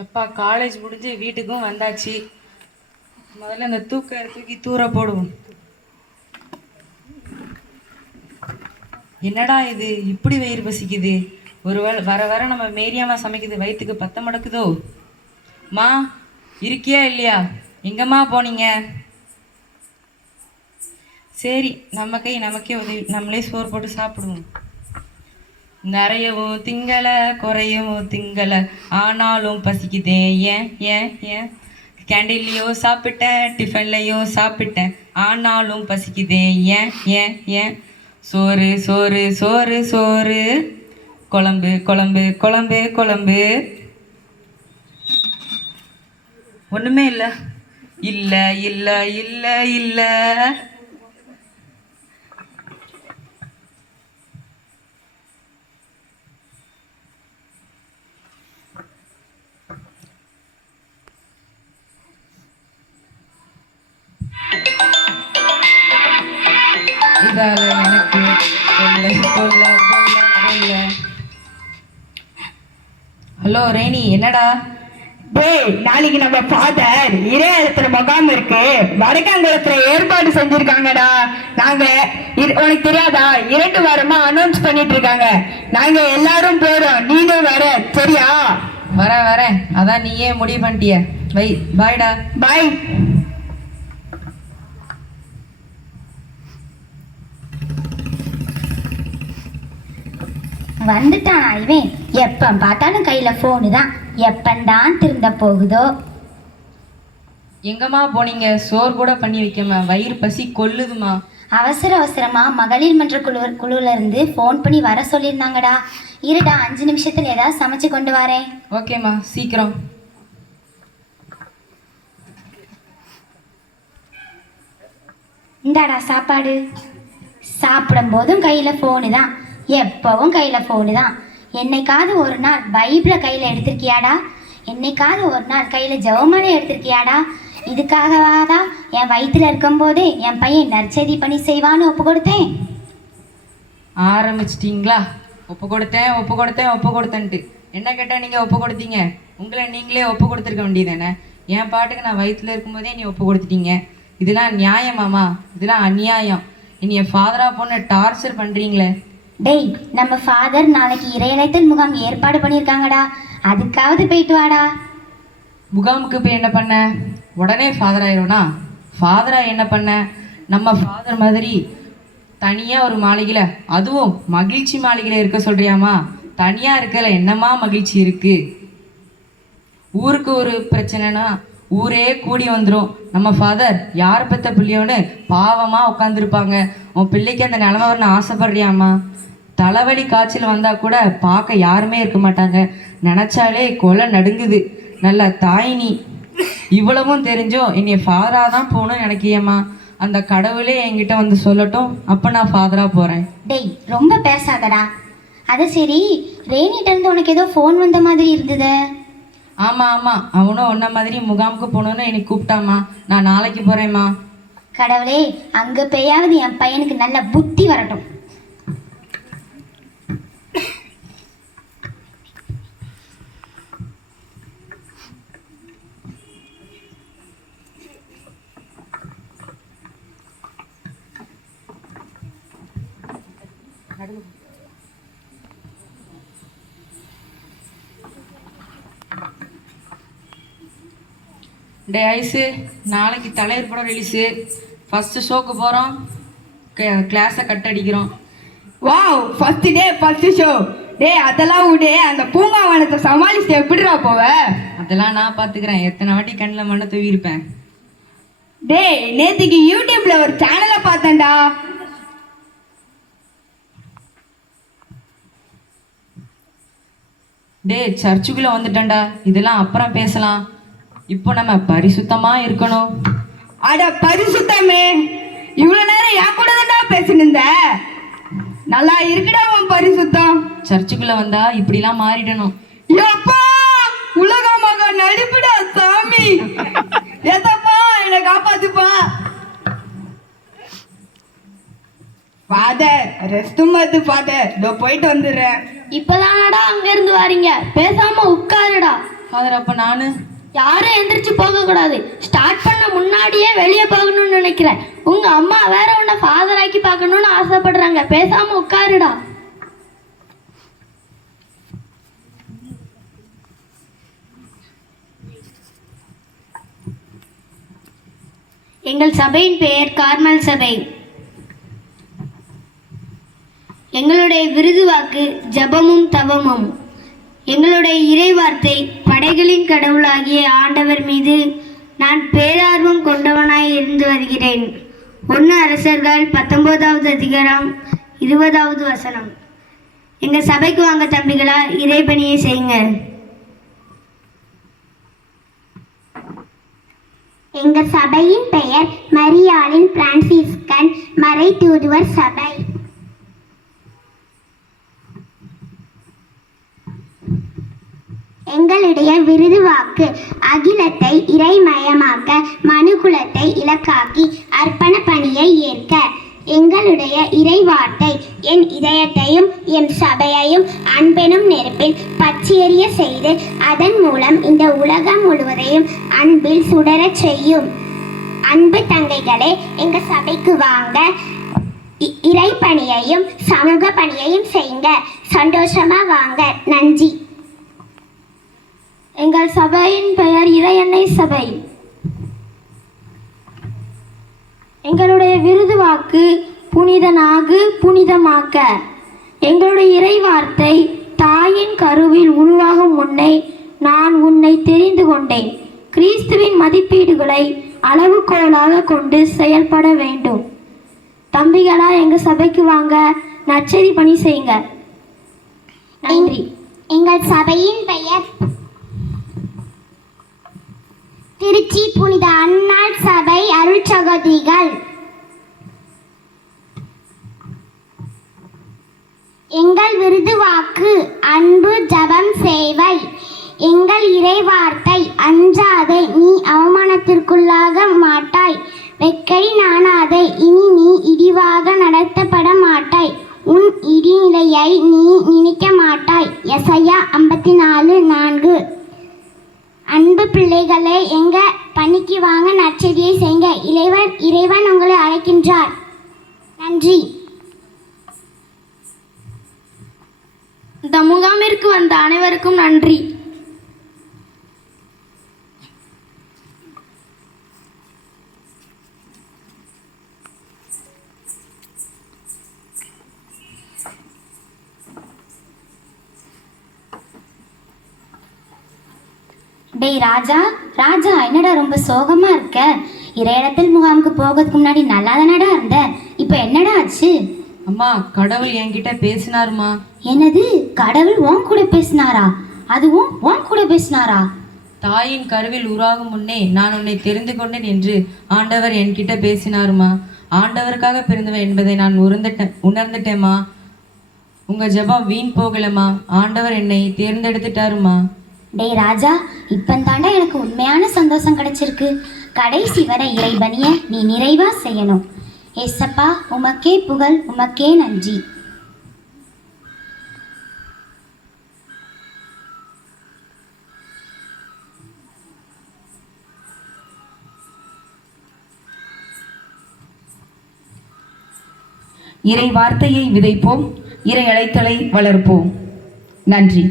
எப்பா காலேஜ் முடிஞ்சு வீட்டுக்கும் வந்தாச்சு. முதல்ல இந்த தூக்க தூக்கி தூர போடுவோம். என்னடா இது? இப்படி வயிறு பசிக்குது. ஒரு வர வர நம்ம மேரியாமா சமைக்குது. வயிற்றுக்கு பத்த மடக்குதோ மா இருக்கியா இல்லையா? எங்கம்மா போனீங்க? சரி நம்ம கை நமக்கே உதவி. நம்மளே சோறு போட்டு சாப்பிடுவோம். நிறையவும் திங்கள குறையவும் திங்கள ஆனாலும் பசிக்குதே. ஏன் ஏன் ஏன்? கேண்டீன்லேயும் சாப்பிட்டேன் டிஃபன்லையும் சாப்பிட்டேன். ஆனாலும் பசிக்குதே. ஏன் ஏன் ஏன்? சோறு சோறு சோறு சோறு. குழம்பு குழம்பு குழம்பு குழம்பு. ஒன்றுமே இல்லை. இல்லை இல்லை இல்லை இல்லை. இதால எனக்கு கொல்ல கொல்ல கொல்ல கொல்ல ஹலோ ரேணி என்னடா? டேய் நாளைக்கு நம்ம ஃபாதர் இறையத்துல முகாம் இருக்கு. வடக்கங்குளத்துல ஏற்பாடு செஞ்சிருக்காங்கடா. நாங்க உனக்கு தெரியாதா? இரண்டு வாரமா அனௌன்ஸ் பண்ணிட்டு இருக்காங்க. நாங்க எல்லாரும் போறோம். நீனும் வர சரியா? வரேன் வரேன். அதான் நீயே முடிவு பண்ணிட்டிய. வை பாய்டா பாய் வந்துட்டானா இவன்? எப்ப பார்த்தாலும் கையில போனு தான். எப்பந்தான் திருந்த போகுதோ? எங்கம்மா போனீங்க? சோறு கூட பண்ணி வைக்காம வயிறு பசி கொல்லுதுமா அவசர அவசரமா மகளிர் மன்ற குழு குழுல இருந்து ஃபோன் பண்ணி வர சொல்லியிருந்தாங்கடா. இருடா அஞ்சு நிமிஷத்துல ஏதாவது சமைச்சு கொண்டு வரேன். ஓகேம்மா சீக்கிரம். இந்தாடா சாப்பாடு. சாப்பிடும் போதும் கையில ஃபோனு தான். எப்பவும் கையில் ஃபோனு தான். என்னைக்காவது ஒரு நாள் பைபிளை கையில் எடுத்திருக்கியாடா? என்னைக்காவது ஒரு நாள் கையில் ஜெவமனை எடுத்திருக்கியாடா? இதுக்காகவாதா என் வயிற்றில் இருக்கும்போதே என் பையன் நற்செய்தி பண்ணி செய்வான்னு ஒப்பு கொடுத்தேன். ஆரம்பிச்சிட்டிங்களா? ஒப்பு கொடுத்தேன் ஒப்பு கொடுத்தேன் ஒப்பு கொடுத்தேன்ட்டு. என்ன கேட்டால் நீங்கள் ஒப்பு கொடுத்தீங்க? உங்களை நீங்களே ஒப்பு கொடுத்துருக்க வேண்டியதானே என் பாட்டுக்கு நான் வயிற்றுல இருக்கும்போதே நீ ஒப்பு கொடுத்துட்டீங்க. இதெல்லாம் நியாயமாமா? இதெல்லாம் அநியாயம். நீங்கள் என் ஃபாதராக பொண்ணை டார்ச்சர் பண்ணுறீங்களே டேய் நம்ம ஃபாதர் நாளைக்கு இறையழைத்தல் முகாம் ஏற்பாடு பண்ணியிருக்காங்கடா. அதுக்காவது போயிட்டு வாடா. முகாமுக்கு போய் என்ன பண்ண? உடனே ஃபாதர் ஆயிடும்னா ஃபாதரா என்ன பண்ண? நம்ம ஃபாதர் மாதிரி தனியாக ஒரு மாளிகையில் அதுவும் மகிழ்ச்சி மாளிகையில் இருக்க சொல்றியாமா? தனியாக இருக்கல என்னமா மகிழ்ச்சி இருக்கு? ஊருக்கு ஒரு பிரச்சனைனா ஊரே கூடி வந்துடும் நம்ம ஃபாதர் யார் பெற்ற பிள்ளையோன்னு பாவமாக உட்காந்துருப்பாங்க உன் பிள்ளைக்கு அந்த நிலமை வரணும் ஆசைப்படுறியாம்மா? தலைவலி காய்ச்சல் வந்தால் கூட பார்க்க யாருமே இருக்க மாட்டாங்க. நினச்சாலே கொலை நடுங்குது. நல்ல தாய் நீ. இவ்வளவும் தெரிஞ்சும் என்னைய ஃபாதராக தான் போகணும்னு நினைக்கியம்மா அந்த கடவுளே என்கிட்ட வந்து சொல்லட்டும். அப்போ நான் ஃபாதராக போகிறேன் டேய் ரொம்ப பேசாதடா. அது சரி ரேனிட்ட இருந்து உனக்கு ஏதோ ஃபோன் வந்த மாதிரி இருந்ததே. ஆமாம் ஆமாம் அவனும் ஒன்ன மாதிரி முகாமுக்கு போகணுன்னு என்னை கூப்பிட்டாமா நான் நாளைக்கு போகிறேம்மா கடவுளே அங்கே பெய்யாவது என் பையனுக்கு நல்ல புத்தி வரட்டும். டே ஐஸு நாளைக்கு தலைவர் படம் ரிலீஸு ஃபஸ்ட்டு ஷோக்கு போகிறோம் கிளாஸை கட் அடிக்கிறோம். Wow first day first show டேய் அதெல்லாம் விடு அந்த பூங்காவனத்தை சமாளிச்சுட்டு எப்படிடா போவ? அதெல்லாம் நான் பார்த்துக்கிறேன் எத்தனை வாட்டி கண்ணில் மண்ணை தூவிருப்பேன் டேய் நேத்துக்கு யூடியூப்ல ஒரு சேனலை பார்த்தேன்டா. டே சர்ச்சுக்குள்ளே வந்துட்டேன்டா. இதெல்லாம் அப்புறம் பேசலாம். இப்போ நம்ம பரிசுத்தமாக இருக்கணும். அட பரிசுத்தமே. இவ்வளவு நேரம் என் கூட தான்டா பேசிட்டு இருந்த நல்லா இருக்குடா உன் பரிசுத்தம். சர்ச்சுக்குள்ளே வந்தா இப்படிலாம் மாறிடணும். எப்பா உலக மகா நடிப்புடா சாமி. ஏத்தப்பா என்னை காப்பாத்துப்பா. ஃபாதர் ரெஸ்ட் மத்து ஃபாதர் இதோ போயிட்டு வந்துடுறேன். இப்பதானடா அங்க இருந்து வாரீங்க. பேசாம உட்காருடா. ஃபாதர் அப்போ நான்? யாரும் எந்திரிச்சு போக கூடாது ஸ்டார்ட் பண்ண முன்னாடியே வெளியே போகணும்னு நினைக்கிறேன். உங்க அம்மா வேற உன்னை ஃபாதர் ஆக்கி பார்க்கணும்னு ஆசைப்படுறாங்க. பேசாம உட்காருடா. எங்கள் சபையின் பெயர் கார்மல் சபை. எங்களுடைய விருது வாக்கு ஜபமும் தவமும். எங்களுடைய இறைவார்த்தை படைகளின் கடவுளாகிய ஆண்டவர் மீது நான் பேரார்வம் கொண்டவனாய் இருந்து வருகிறேன். ஒன்று அரசர்கள் பத்தொன்பதாவது அதிகாரம் இருபதாவது வசனம். எங்கள் சபைக்கு வாங்க தம்பிகளா இறைப்பணியை செய்யுங்க. எங்கள் சபையின் பெயர் மரியாளின் பிரான்சிஸ்கன் மறை தூதுவர் சபை. எங்களுடைய விருது வாக்கு அகிலத்தை இறைமயமாக்க மனுகுலத்தை இலக்காக்கி அர்ப்பண பணியை ஏற்க. எங்களுடைய இறைவார்த்தை என் இதயத்தையும் என் சபையையும் அன்பெனும் நெருப்பில் பச்சேறிய செய்து அதன் மூலம் இந்த உலகம் முழுவதையும் அன்பில் சுடரச் செய்யும். அன்பு தங்கைகளே எங்கள் சபைக்கு வாங்க. இ- இறை பணியையும் சமூக பணியையும் செய்யுங்க சந்தோஷமா வாங்க. நன்றி. சபையின் பெயர் இறையன்னை சபை. எங்களுடைய விருது வாக்கு புனிதனாகு புனிதமாக்க. எங்களுடைய இறைவார்த்தை தாயின் கருவில் உருவாகும் முன்னே நான் உன்னை தெரிந்து கொண்டேன். கிறிஸ்துவின் மதிப்பீடுகளை அளவுகோலாக கொண்டு செயல்பட வேண்டும். தம்பிகளா எங்க சபைக்கு வாங்க நச்சரி பணி செய்யுங்க. நன்றி. எங்கள் சபையின் பெயர் திருச்சி புனித அன்னாள் சபை அருள் சகோதரிகள். எங்கள் விருது வாக்கு அன்பு ஜபம் சேவை. எங்கள் இறைவார்த்தை அஞ்சாதே நீ அவமானத்திற்குள்ளாக மாட்டாய். வெக்கடி நாணாதே இனி நீ இடிவாக நடத்தப்பட மாட்டாய். உன் இடிநிலையை நீ நினைக்க மாட்டாய். எசையா ஐம்பத்தி நாலு நான்கு. அன்பு பிள்ளைகளே எங்கள் பணிக்கு வாங்க நற்செய்தியை செய்யுங்க இறைவன் இறைவன் உங்களை அழைக்கின்றார். நன்றி. இந்த முகாமிற்கு வந்த அனைவருக்கும் நன்றி. டேய் ராஜா ராஜா என்னடா ரொம்ப சோகமா இருக்க? இறையிடத்தில் முகாமுக்கு போகிறதுக்கு முன்னாடி நல்லா தானடா இருந்த? இப்போ என்னடா ஆச்சு? அம்மா கடவுள் என்கிட்ட பேசினாருமா? என்னது? கடவுள் உன் கூட பேசினாரா? அதுவும் உன் கூட பேசினாரா? தாயின் கருவில் உருவாகும் முன்னே நான் உன்னை தெரிந்து கொண்டேன் என்று ஆண்டவர் என்கிட்ட பேசினாருமா? ஆண்டவருக்காக பிறந்தவன் என்பதை நான் உணர்ந்துட்டேன் உணர்ந்துட்டேம்மா. உங்க ஜெபம் வீண் போகலம்மா. ஆண்டவர் என்னை தேர்ந்தெடுத்துட்டாருமா? டேய் ராஜா இப்பந்தாண்டா எனக்கு உண்மையான சந்தோஷம் கிடைச்சிருக்கு. கடைசி வர இறைபணிய நீ நிறைவா செய்யணும். எஸ்ஸப்பா உமக்கே புகழ் உமக்கே நன்றி. இறை வார்த்தையை விதைப்போம் இறை அழைத்தலை வளர்ப்போம். நன்றி.